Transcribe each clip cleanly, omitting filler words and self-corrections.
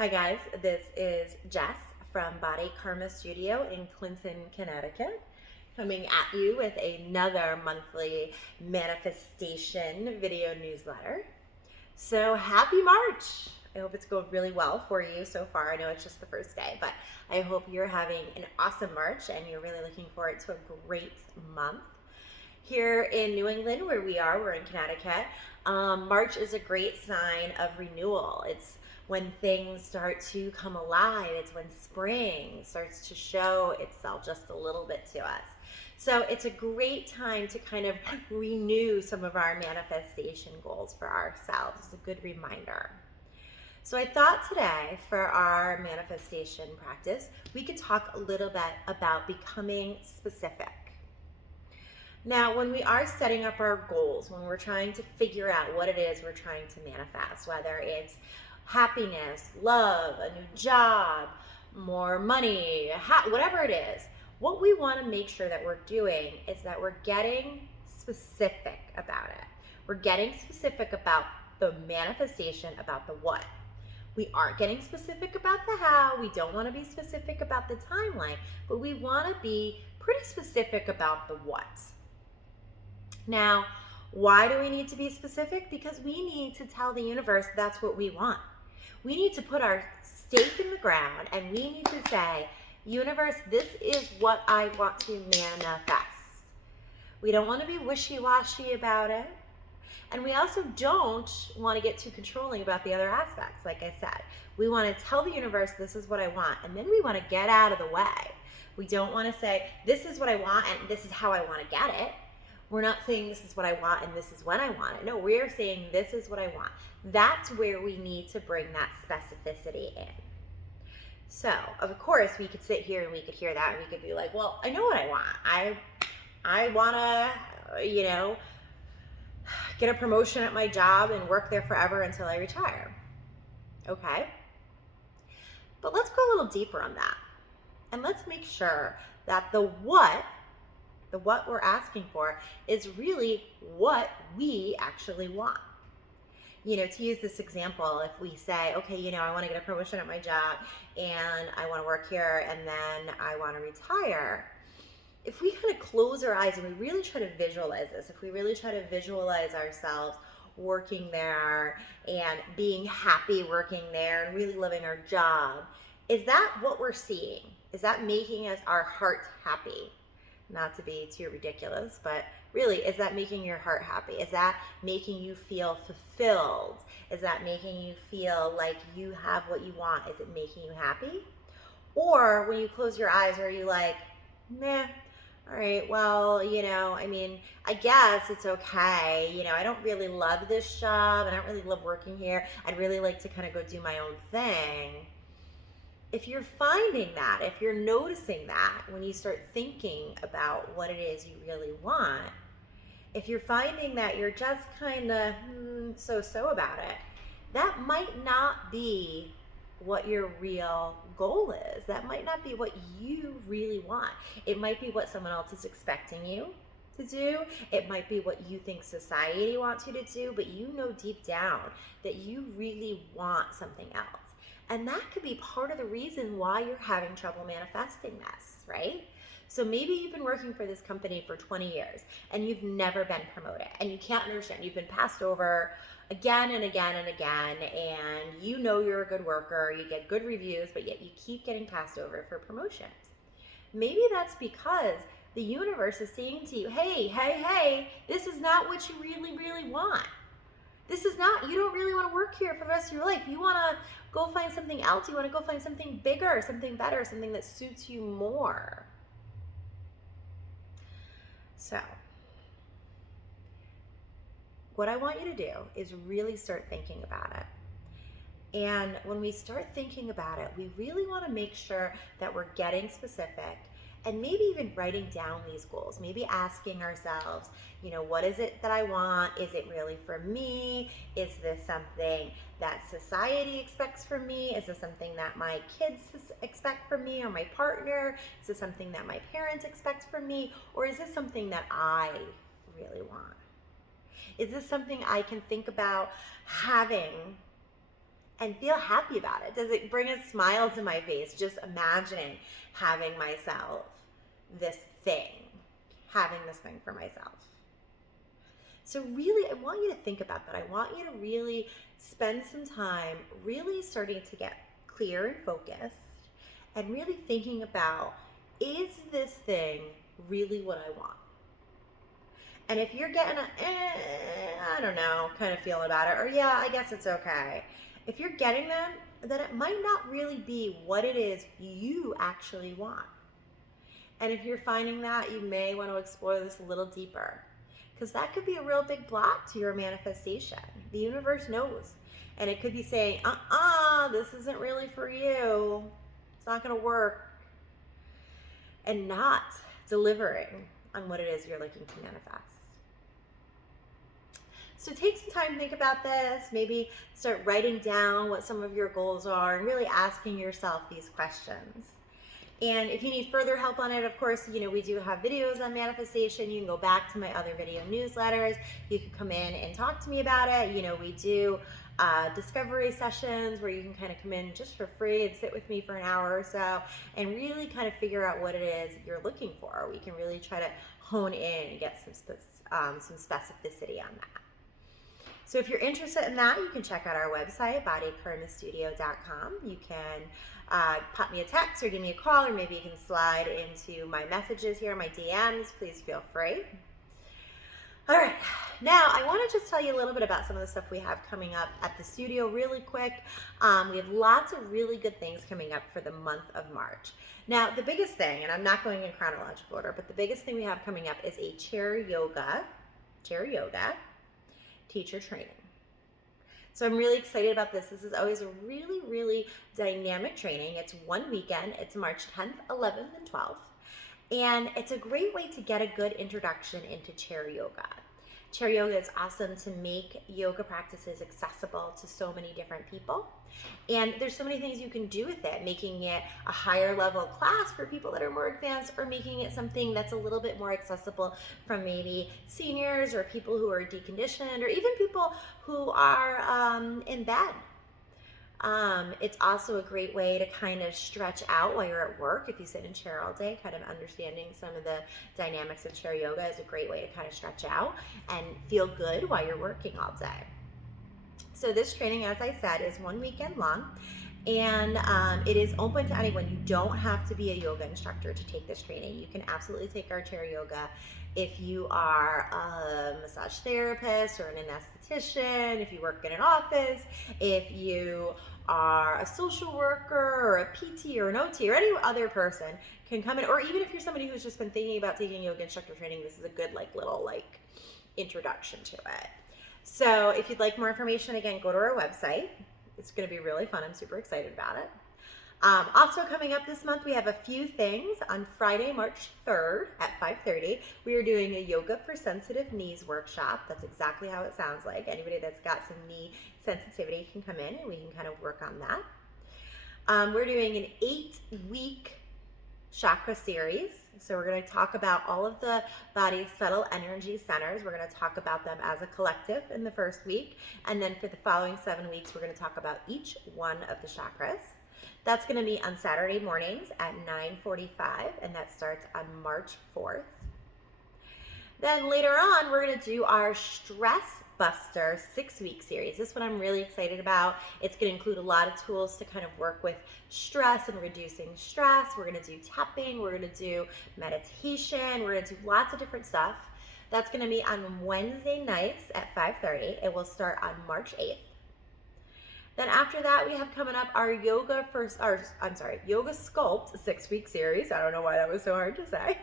Hi guys, this is Jess from Body Karma Studio in Clinton, Connecticut, coming at you with another monthly manifestation video newsletter. So happy March! I hope it's going really well for you so far. I know it's just the first day, but I hope you're having an awesome March and you're really looking forward to a great month. Here in New England, where we're in Connecticut, March is a great sign of renewal. It's when things start to come alive. It's when spring starts to show itself just a little bit to us. So it's a great time to kind of renew some of our manifestation goals for ourselves. It's a good reminder. So I thought today for our manifestation practice, we could talk a little bit about becoming specific. Now, when we are setting up our goals, when we're trying to figure out what it is we're trying to manifest, whether it's happiness, love, a new job, more money, whatever it is, what we want to make sure that we're doing is that we're getting specific about it. We're getting specific about the manifestation, about the what. We aren't getting specific about the how. We don't want to be specific about the timeline, but we want to be pretty specific about the what. Now, why do we need to be specific? Because we need to tell the universe that's what we want. We need to put our stake in the ground and we need to say, universe, this is what I want to manifest. We don't want to be wishy-washy about it. And we also don't want to get too controlling about the other aspects. Like I said, we want to tell the universe this is what I want, and then we want to get out of the way. We don't want to say this is what I want and this is how I want to get it. We're not saying this is what I want and this is when I want it. No, we're saying this is what I want. That's where we need to bring that specificity in. So, of course, we could sit here and we could hear that and we could be like, well, I know what I want. I want to, get a promotion at my job and work there forever until I retire. Okay? But let's go a little deeper on that. And let's make sure that the what we're asking for is really what we actually want. To use this example, if we say, okay, I want to get a promotion at my job and I want to work here and then I want to retire. If we kind of close our eyes and we really try to visualize this, if we really try to visualize ourselves working there and being happy working there and really loving our job, is that what we're seeing? Is that making our heart happy? Not to be too ridiculous, but really, is that making your heart happy? Is that making you feel fulfilled? Is that making you feel like you have what you want? Is it making you happy? Or when you close your eyes, are you like, meh, all right, well, I guess it's okay. I don't really love this job. I don't really love working here. I'd really like to kind of go do my own thing. If you're finding that, if you're noticing that when you start thinking about what it is you really want, if you're finding that you're just kind of so-so about it, that might not be what your real goal is. That might not be what you really want. It might be what someone else is expecting you to do. It might be what you think society wants you to do, but you know deep down that you really want something else. And that could be part of the reason why you're having trouble manifesting this, right? So maybe you've been working for this company for 20 years and you've never been promoted and you can't understand. You've been passed over again and again and again, and you're a good worker, you get good reviews, but yet you keep getting passed over for promotions. Maybe that's because the universe is saying to you, hey, this is not what you really, really want. You don't really want to work here for the rest of your life. You want to go find something else. You want to go find something bigger, something better, something that suits you more. So, what I want you to do is really start thinking about it. And when we start thinking about it, we really want to make sure that we're getting specific and maybe even writing down these goals, maybe asking ourselves, what is it that I want? Is it really for me? Is this something that society expects from me? Is this something that my kids expect from me or my partner? Is this something that my parents expect from me? Or is this something that I really want? Is this something I can think about having and feel happy about it? Does it bring a smile to my face just imagining having myself this thing, having this thing for myself? So really, I want you to think about that. I want you to really spend some time really starting to get clear and focused and really thinking about, is this thing really what I want? And if you're getting I don't know, kind of feeling about it, or yeah, I guess it's okay. If you're getting them, then it might not really be what it is you actually want. And if you're finding that, you may want to explore this a little deeper, because that could be a real big block to your manifestation. The universe knows. And it could be saying, this isn't really for you. It's not going to work. And not delivering on what it is you're looking to manifest. So take some time to think about this. Maybe start writing down what some of your goals are and really asking yourself these questions. And if you need further help on it, of course, we do have videos on manifestation. You can go back to my other video newsletters. You can come in and talk to me about it. We do discovery sessions where you can kind of come in just for free and sit with me for an hour or so and really kind of figure out what it is you're looking for. We can really try to hone in and get some specificity on that. So if you're interested in that, you can check out our website, bodykarmastudio.com. You can pop me a text or give me a call, or maybe you can slide into my messages here, my DMs. Please feel free. All right, now I want to just tell you a little bit about some of the stuff we have coming up at the studio really quick. We have lots of really good things coming up for the month of March. Now, the biggest thing, and I'm not going in chronological order, but the biggest thing we have coming up is a chair yoga teacher training. So I'm really excited about this. This is always a really, really dynamic training. It's one weekend. It's March 10th, 11th, and 12th. And it's a great way to get a good introduction into chair yoga. Chair yoga is awesome to make yoga practices accessible to so many different people. And there's so many things you can do with it, making it a higher level class for people that are more advanced, or making it something that's a little bit more accessible from maybe seniors or people who are deconditioned, or even people who are in bed. It's also a great way to kind of stretch out while you're at work. If you sit in a chair all day, kind of understanding some of the dynamics of chair yoga is a great way to kind of stretch out and feel good while you're working all day. So this training, as I said, is one weekend long, and it is open to anyone. You don't have to be a yoga instructor to take this training. You can absolutely take our chair yoga if you are a massage therapist or an anesthetician, if you work in an office, if you are a social worker or a PT or an OT or any other person can come in, or even if you're somebody who's just been thinking about taking yoga instructor training, this is a good little introduction to it. So if you'd like more information, again, go to our website. It's going to be really fun. I'm super excited about it. Also coming up this month, we have a few things. On Friday, March 3rd at 5:30, we are doing a Yoga for Sensitive Knees workshop. That's exactly how it sounds like. Anybody that's got some knee sensitivity can come in and we can kind of work on that. We're doing an 8-week chakra series. So we're going to talk about all of the body's subtle energy centers. We're going to talk about them as a collective in the first week. And then for the following 7 weeks, we're going to talk about each one of the chakras. That's going to be on Saturday mornings at 9:45, and that starts on March 4th. Then later on, we're going to do our Stress Buster 6-week series. This one I'm really excited about. It's going to include a lot of tools to kind of work with stress and reducing stress. We're going to do tapping. We're going to do meditation. We're going to do lots of different stuff. That's going to be on Wednesday nights at 5:30. It will start on March 8th. Then after that, we have coming up our Yoga Sculpt 6-week series. I don't know why that was so hard to say.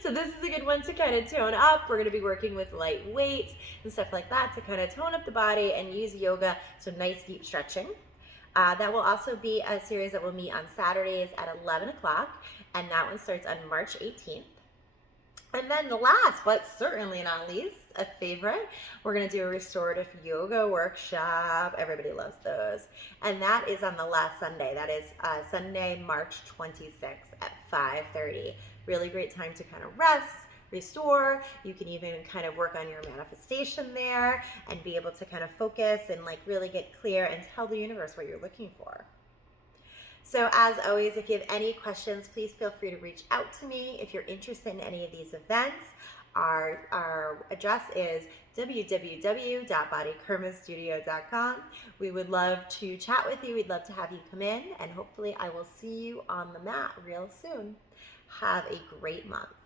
So this is a good one to kind of tone up. We're going to be working with light weights and stuff like that to kind of tone up the body and use yoga, so nice deep stretching. That will also be a series that will meet on Saturdays at 11 o'clock, and that one starts on March 18th. And then the last, but certainly not least, a favorite, we're going to do a restorative yoga workshop. Everybody loves those. And that is on the last Sunday. That is Sunday, March 26th at 5:30. Really great time to kind of rest, restore. You can even kind of work on your manifestation there and be able to kind of focus and like really get clear and tell the universe what you're looking for. So as always, if you have any questions, please feel free to reach out to me. If you're interested in any of these events, our address is www.bodykarmastudio.com. We would love to chat with you. We'd love to have you come in, and hopefully I will see you on the mat real soon. Have a great month.